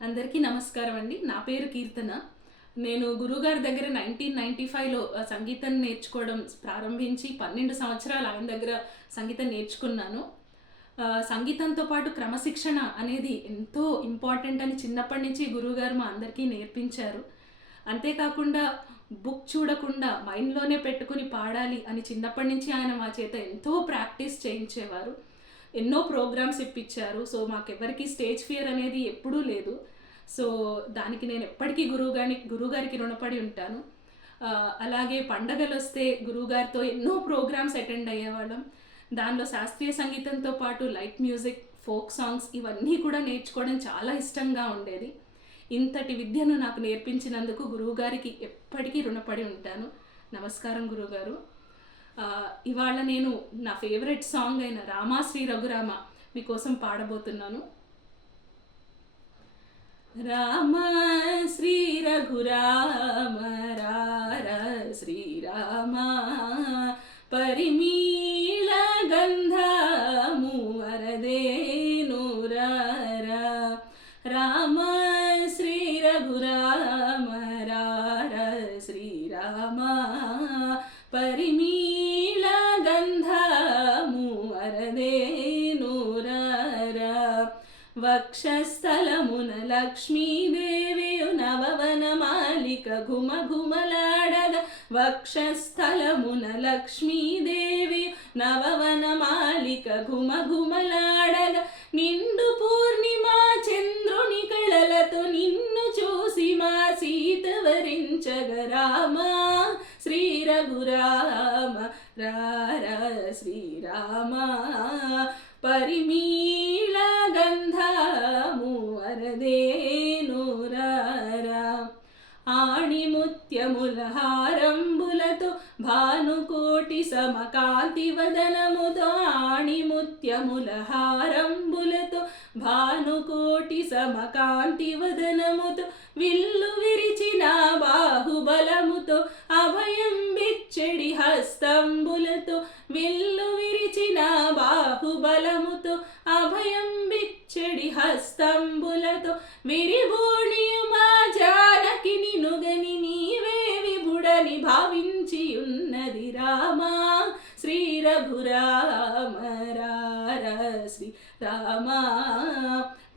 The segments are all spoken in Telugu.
అందరికీ నమస్కారం అండి. నా పేరు కీర్తన. నేను గురువుగారి దగ్గర 1995లో సంగీతం నేర్చుకోవడం ప్రారంభించి 12 సంవత్సరాలు ఆయన దగ్గర సంగీతం నేర్చుకున్నాను. సంగీతంతో పాటు క్రమశిక్షణ అనేది ఎంతో ఇంపార్టెంట్ అని చిన్నప్పటి నుంచి గురువుగారు మా అందరికీ నేర్పించారు. అంతేకాకుండా బుక్ చూడకుండా మైండ్లోనే పెట్టుకుని పాడాలి అని చిన్నప్పటి నుంచి ఆయన మా చేత ఎంతో ప్రాక్టీస్ చేయించేవారు. ఎన్నో ప్రోగ్రామ్స్ ఇప్పించారు. సో మాకెవరికి స్టేజ్ ఫియర్ అనేది ఎప్పుడూ లేదు. సో దానికి నేను ఎప్పటికీ గురువుగారికి రుణపడి ఉంటాను. అలాగే పండగలు వస్తే గురువుగారితో ఎన్నో ప్రోగ్రామ్స్ అటెండ్ అయ్యేవాళ్ళం. దానిలో శాస్త్రీయ సంగీతంతో పాటు లైట్ మ్యూజిక్, ఫోక్ సాంగ్స్ ఇవన్నీ కూడా నేర్చుకోవడం చాలా ఇష్టంగా ఉండేది. ఇంతటి విద్యను నాకు నేర్పించినందుకు గురువుగారికి ఎప్పటికీ రుణపడి ఉంటాను. నమస్కారం గురువుగారు. ఇవాళ నేను నా ఫేవరెట్ సాంగ్ అయిన రామా శ్రీ రఘురామ మీకోసం పాడబోతున్నాను. రామ శ్రీ రఘురామ రార శ్రీరామ పరిమళ గంధము వరదేను రారా రామ శ్రీ రఘురామ రార శ్రీరామ పరిమళ గంధము వరదేను రారా వక్షస్థలమున లక్ష్మీదేవియు నవవన మాలిక ఘుమ ఘుమలాడగ వక్షస్థలమున లక్ష్మీదేవి నవవన మాలిక ఘుమ ఘుమలాడగ నిండు పూర్ణిమా చంద్రుని కళలతో నిన్ను చూసి మా సీత వరించగ రామా శ్రీ రఘురామ రారా శ్రీరామ పరిమళ గంధము వరదేను రారా ఆణిముత్యముల హారంబులతో భానుకోటి సమకాంతి వదనముతో ఆణిముత్యముల హారంబులతో భానుకోటి సమకాంతి వదనముతో విల్లు విరిచిన బాహుబలముతో అభయం బిచ్చడి హస్తంబులతో విల్లు విరిచిన బాహుబలముతో అభయం బిచ్చడి హస్తంబులతో విరిబోణియు మా జానకి నినుగని నీవే విభుడని భావించి ఉన్నది రామా శ్రీ రఘురామ రార శ్రీ రామా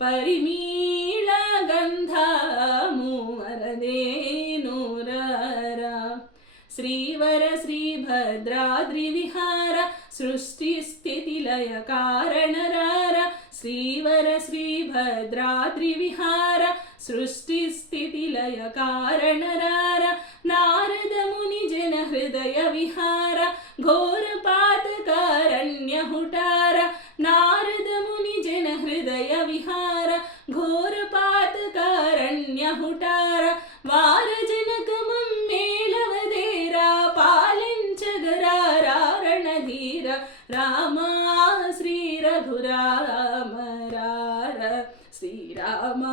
పరిమళ గంధము వరదేను రారా శ్రీవర శ్రీభద్రాద్రి విహార సృష్టి స్థితి లయ కారణ రార శ్రీవర శ్రీభద్రాద్రి విహార సృష్టి స్థితి లయ కారణ రార నారద ముని జన హృదయ విహార ఘోర పాతకారణ్య హుటార నారద ముని జన హృదయ విహార ఘోర పాతకారణ్య హుటార వార జనకమం మేళవదేరా పాలించగరారా రణధీర రామా శ్రీ రఘురామ రార శ్రీరామ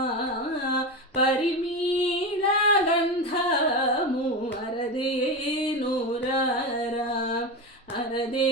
పరిమళ గంధము అరదేను రారా అరదే